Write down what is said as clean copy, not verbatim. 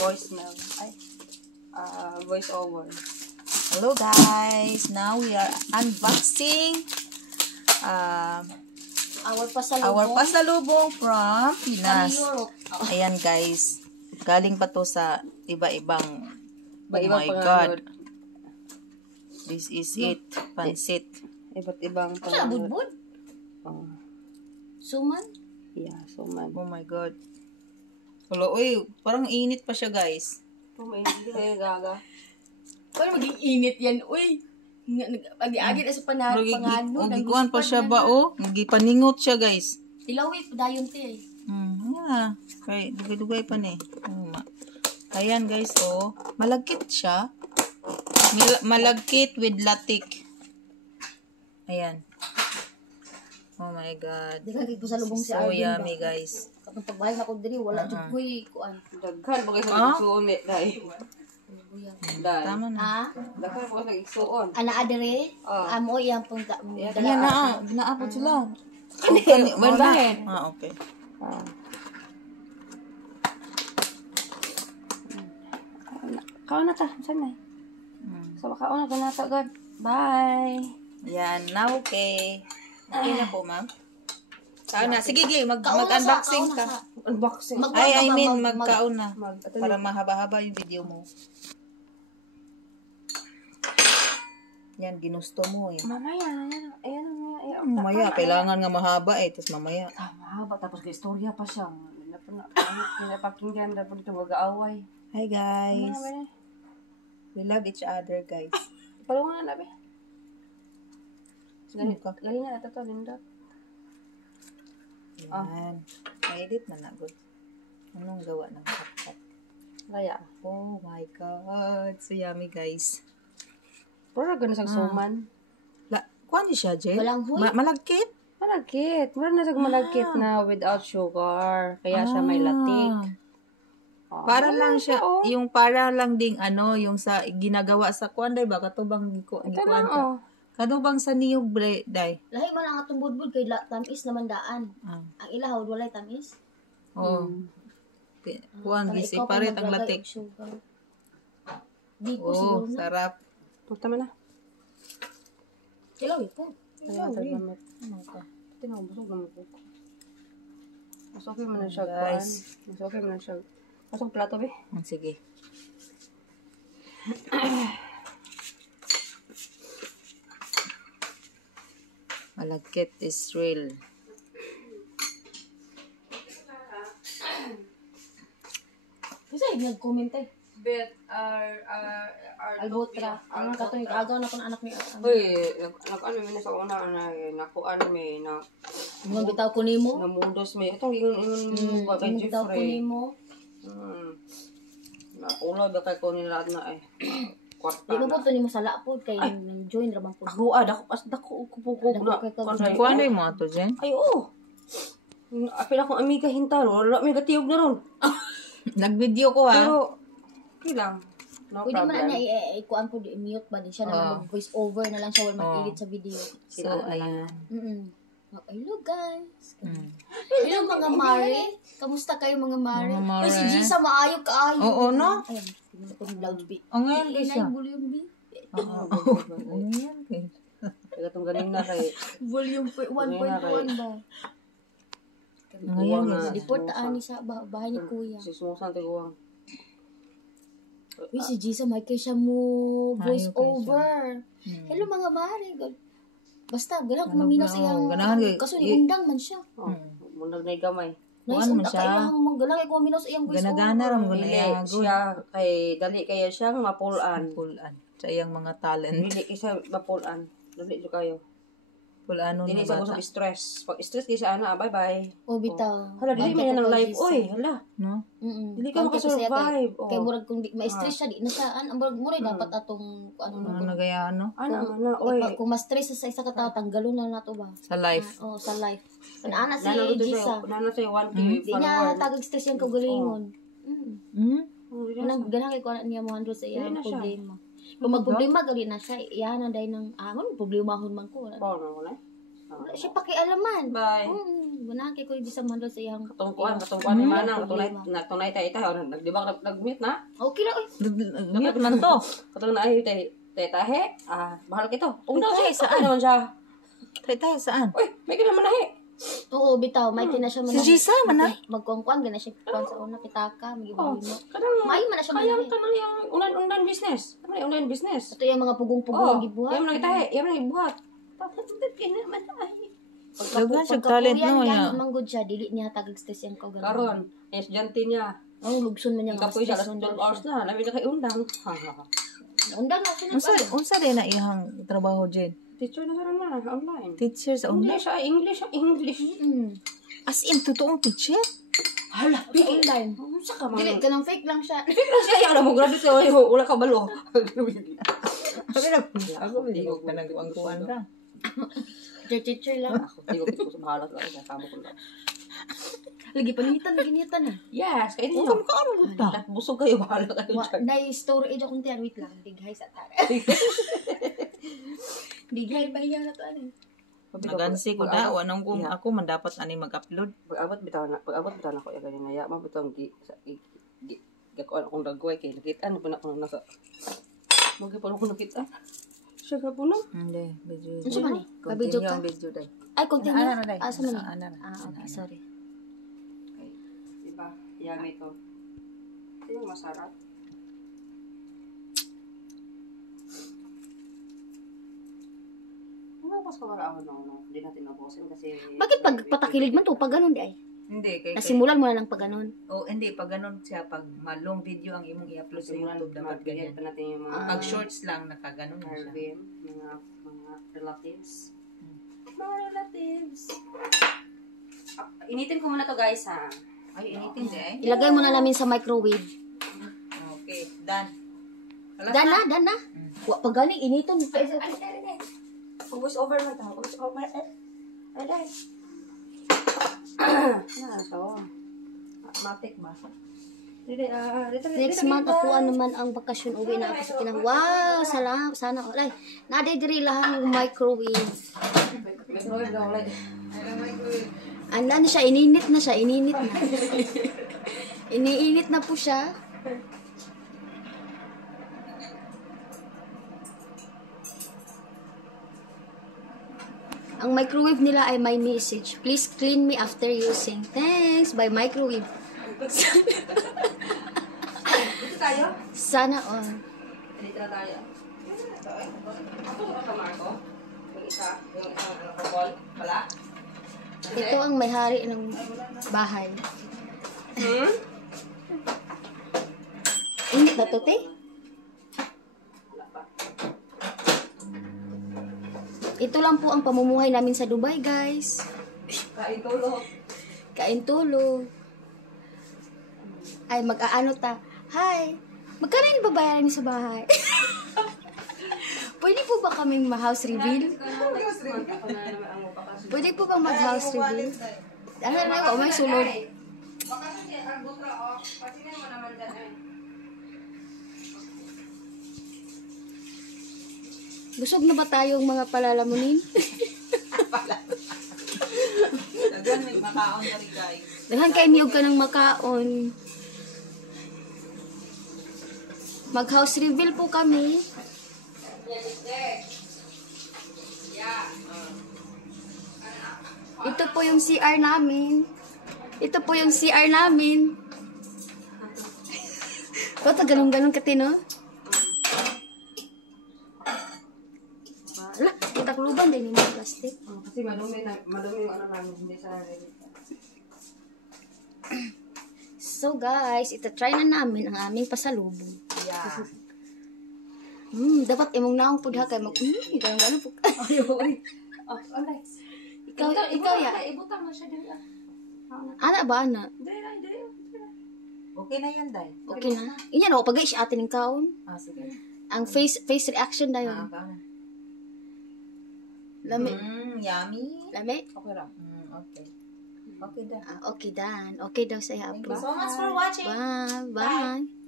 voicemail. Ay, voice over. Hello guys, now we are unboxing our pasalubong from Pinas. Ayan guys, galing pa to sa iba-ibang, oh my God. This is it, pansit. Iba't ibang budbud? Oh. Suman? Yeah, suman. Oh my God. Wala, uy, parang init pa siya guys. Hindi kayo gaga. Paano maging init yan? Uy! Agi-agi na sa pangano. Nagikuan pa siya ba, oh? Nagipaningot siya guys. Ilawi, dayon ti eh. Yeah. Okay, dugay-dugay pa ni. Ayan guys, oh. Malagkit siya. Malagkit with latik. Ayan. Oh my God. Di ka kikusalubong si So Arvin ba? yummy guys. Kapag pagbahay na ko diri, wala jud ko'y kuan. Daghan ba kayo sa igsuon eh, day? Day. Tama na. Daghan ba kayo sa igsuon? Ana adere, amo iyang pong Ayan na, naapot sila. Wala. Okay. Kaon na ta, saan na? So, kaon na ta, God. Bye. Yan, now okay. Okay na po, ma'am. Kaon na. Sige, mag-unboxing ka. Unboxing. I mean, magkaon na. Para mahaba-haba yung video mo. Yan, ginusto mo eh. Mamaya. Mamaya, kailangan nga mahaba eh. Tapos mamaya. Mahaba, tapos may istorya pa siya. Pinapakinggan, dapat ito mag-aaway. Hi guys. We love each other, guys. Palungan na, be. Galing na, ito, Linda. Yan. Edit na na, good. Anong gawa ng kapkat? Kaya. Oh my God. So yummy, guys. Pero gano'n sa suman. Kuhan siya, Jen? Walang huy? Malagkit? Malagkit. Mura na siya malagkit na without sugar. Kaya siya may latik. Para lang siya, yung para lang ding yung sa ginagawa sa kuhan, day ba? Katubang gikuhan ka. Katubang sa niyog, day. Lahi man ang atong budbud kay tamis naman daan. Ang ilahaw walay tamis. Oh. Kuhan, separate ang latik. Di ko siguro na. Sarap. Tama na. Ilawi po. Ilawi. Tinabusog naman po. Mas okay mo na siya, guys. Mas okay mo na siya. Pasok plato, be. Sige. Malagkit is real. Kasi nag-comment eh. Bet, Albotra. Ang katong agaw na kon anak ni. Uy, nag-ano mo na sa una na nakuan may na. Nung bitaw ko nimo. Namundos may. Itong ingon ba kay Bitaw ko Jeffrey. nimo. Ulo ba kay ko nila na eh. Kwarta. Di mo po to nimo sa lapod kay join ra bang po. Dako ko na. Kuhan mo ato, Jen? Ay, oo. Apil akong amiga hintal. Wala may gatiyog na ron. Nag-video ko ha. Pero, okay lang. No Pwede problem. man na ikuan po di mute ba din siya na mag-voice over na lang siya wala mag-edit sa video. So, ayan. Hello guys. Hello mga Mare. Kamusta kayo mga Mare? Mga Uy, si Mare. Gisa maayo kaayo. Oo, no? Ayan, tingnan ko yung loud beat. O ngayon, guys siya. Volume B. Ayan, guys. Kaya itong galing na kay... Volume 1.1 ba? Ngayon, guys. Report taan ni sa bahay ni Kuya. Si Sumusan, tiguang. Uy, si Gisa, may kaya siya mo voice Ayaw kaya over. Hello mga Mare. Basta, gano'n kung maminaw siyang... Kaso undang man siya. Mundag na gamay. Kuhan mo siya. Gano'n kay kung maminaw siyang voice over. Gana-gana ram mo na Dili yan. siya kay... Dali kaya siyang mapulaan. Pulan. Sa iyang mga talent. Dili siya mapulaan. Dali siya kayo. Pulano Dili na siya bata. usap stress. Pag stress di siya ana, bye-bye. O, bitaw. Hala, dili may nang live. Oy, hala. No? Dili ka makasurvive. Kaya murag kung ma-stress siya, di na siya. Ang murag dapat atong... Mga nagayaan, no? Ana, oy. Kung ma-stress sa isa ka tao, tanggalon na nato ba? Sa life. Sa life. Kung ana si Gisa. Nana siya 1K Di niya follower. tag-stress yan kaugalingon. Ganang kay kuha niya mo handle sa iyang Dili na siya. problema. Kung magproblema, gali na siya. Iyan na dahil ng, problema man ko. Paano ko na? Wala siya pakialaman. Bye. manake ko bisang mandol sa iyang. Katungkuan ni Manang, tunay tayo, nagdibak nag-meet na. Okay lang. Mute man to. Katong naayo tayo, bahal kito. Kung daw Tay, siya, saan? naman siya. Tayo saan? Uy, may kinaman na Oo, bitaw, may na siya Si Gisa man na. magkuangkuan gana siya kuan sa una pitaka, magibalo. Kadang, May man na siya kaya manahe. ka na yung online business. Ano yung online business? Ito yung mga pugong-pugong ang gibuhat. Yung nagtahe, yung nagbuhat. Bakit kinaman na Dagan siya talent no ya. Manggod siya, dili niya tagag stress yang kau Karon, yung estudyante niya. Ang lugson man niya Ikaw po siya, alas 12 hours na. Labi na kay undang. Undang na sunod. Unsa din na iyang trabaho dyan? Teacher na rin na, online. Teacher sa online. English. As in, totoong teacher? Hala, Online. sa ka man. Dili ka lang fake lang siya. Fake na siya, yan mo, grabe siya, wala ka balo. Ako, hindi ko pa nagkuhan ka. Teacher lang. Ako, hindi ko sa bahala lang, kasama ko lang. Lagi panitan na. Yes, kayo Huwag niyo. ka makaroon ta. Busog kayo, bahala kayo dyan. Na story ito kung tiyan, wait lang. Dighay sa tara. Dighay ba iya na to ano? Nagansi ko na. Wanong kung ako man dapat ani mag-upload. Pag-abot bitaw na ko yung ganyan nga, mabitaw ang gakuan akong dagway kay nakita, ano pa na akong nasa, magkipalo ko nakita. Siya ka po no? Hindi, video. Ano man eh? Pabidyo ka? Continue ang video day. Ay, continue. Ano na, day? Sa man Ano na? okay, sorry. Okay. Diba? Yummy to. Ito yung masarap. Ano pas ka ako no? Hindi natin nabosin kasi... Bakit pag patakilid man to, pag ganun di ay? Hindi, kay Nasimulan mo na lang pag ganun. oh, hindi pag ganun siya pag malong video ang imong i-upload sa Simulan, YouTube dapat magbigay ganyan. pa natin yung mga... Pag shorts lang nakaganon na siya. Arvin, mga relatives. Mga relatives. Initin ko muna to guys ha. Ay, initin di ay. Ilagay mo na namin sa microwave. Okay, done. Alas Dan na. Wa pag gani initon. Voice over na to. Voice over. Ay, dahil. So. Matik ba? Next month ako naman ang bakasyon uwi na ako sa Pinang. Wow, salamat sana ulay. Nadidiri lang microwave. Microwave daw ulit. Anda na siya, ininit na. Iniinit na po siya. Ang microwave nila ay may message. Please clean me after using. Thanks, by microwave. Dito tayo? Sana all. Dito na tayo. Ako ba kamar ko? Yung isang alcohol. Wala? Ito ang may-hari ng bahay. Init na to, te? Ito lang po ang pamumuhay namin sa Dubai, guys. Kain tulog. Kain tulog. Ay, mag-aano ta. Hi! Magkano yung babayaran niyo sa bahay? Pwede po ba kaming ma-house reveal? Pwede po bang mag-house reveal? Ano na ko, may sulod. Busog na ba tayong mga palalamunin? Dagan may makaon na rin guys. Dahan kayo niyog ka ng makaon. Mag-house reveal po kami. Ito po yung CR namin. Ito po yung CR namin. Ba't ganun-ganun katino? Ala, kita kuluban din yung plastic. Kasi madumi yung ano namin, hindi sa namin. So guys, ita-try na namin ang aming pasalubong. Yeah. Dapat imong naong pud ha kay mag ganun po. Ay. Oh, alright. Ikaw ya. Ibutang mo siya din. Ana ba ana? Dahil. Okay na yan, Day. Okay na. Inya na pagay si ate ning kaon. Ah, sige. Ang face reaction dayon. Kaon. Lami. Yummy. Lami. Okay lang. Okay. Okay, Day. Okay dan. Okay daw saya Thank approve. you so much for watching. Bye. Bye.